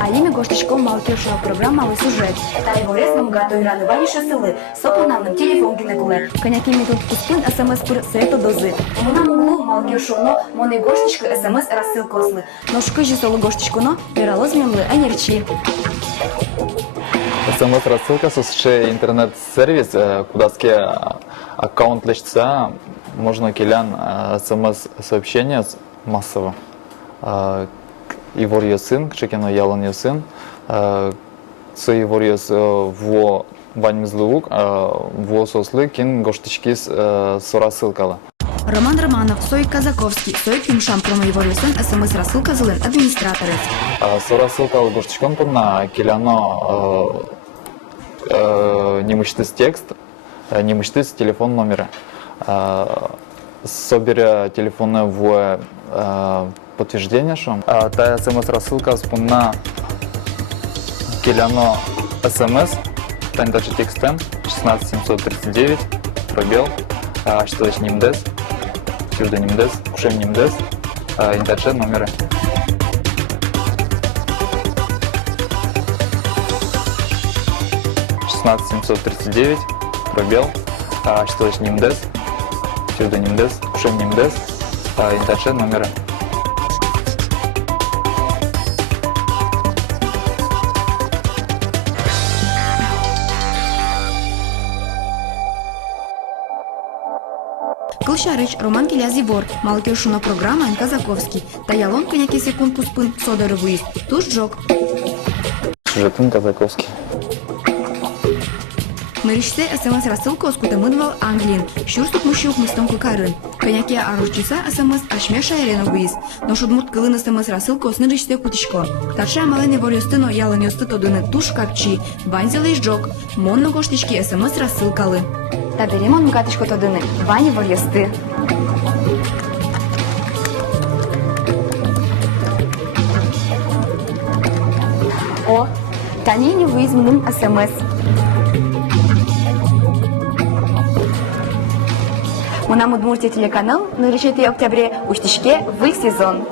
А имя Гоштичком малкешого программалы сюжет. Та его резном готові ранували шосили, сопонавным телефон гинекуле. Коняки метод куспын СМС пыр сето дозы. Мунам углу малкешоно, моны Гоштичка СМС рассылкослы. Но шкыжи солы Гоштичконо, веролозмемлы анерчи. СМС-рассылка суши интернет-сервис, кудаске аккаунт лечится, можно келян СМС-сообщения массово. Ивор ясын, кшекено ялан ясын, со ивор яс во ваньмзлук, во сослы кин гоштичкис со рассылкала. Роман Романов, Соик Казаковский, Соик Тимшам, промо-еволюсэн, СМС-рассылка зылын администраторы. Со рассылкала гоштичкон на келяно не мыштыс текст, не мыштыс телефон номера. Соберя телефонное в подтверждение, что та смс-рассылка спунна келяно смс, тань даже текстен 16739, пробел, что значит нимдес, сюда нимдес, кушем нимдес, интерчет номеры. (16739) пробел, что значит нимдес, сюда нимдес, кушем нимдес, интерчет номеры. Кылшарыч, Роман Келязивор, малкешуна программа Казаковский. Таялон коняки секунд куспын, содоры выезд. Туш джок. Сюжетын Казаковский. Мэриште СМС-рассылку оскутамыдвал Англин. Щурстук мущук мыстон кукарын. Коняки аручиса СМС ашмеша Елена выезд. Но шудмурт кылын СМС-рассылку оснырыште кутичко. Тарша малыне ворёстыно ялын ёсты тодыны туш капчи. Банзелы джок. Монно гоштички СМС-рассылкалы. Таберемон мукатышко тодыны. Вани ворёсты. О, танине выизмным СМС. Мунам Удмуртия телеканал на решете октябре Уштишке в сезон.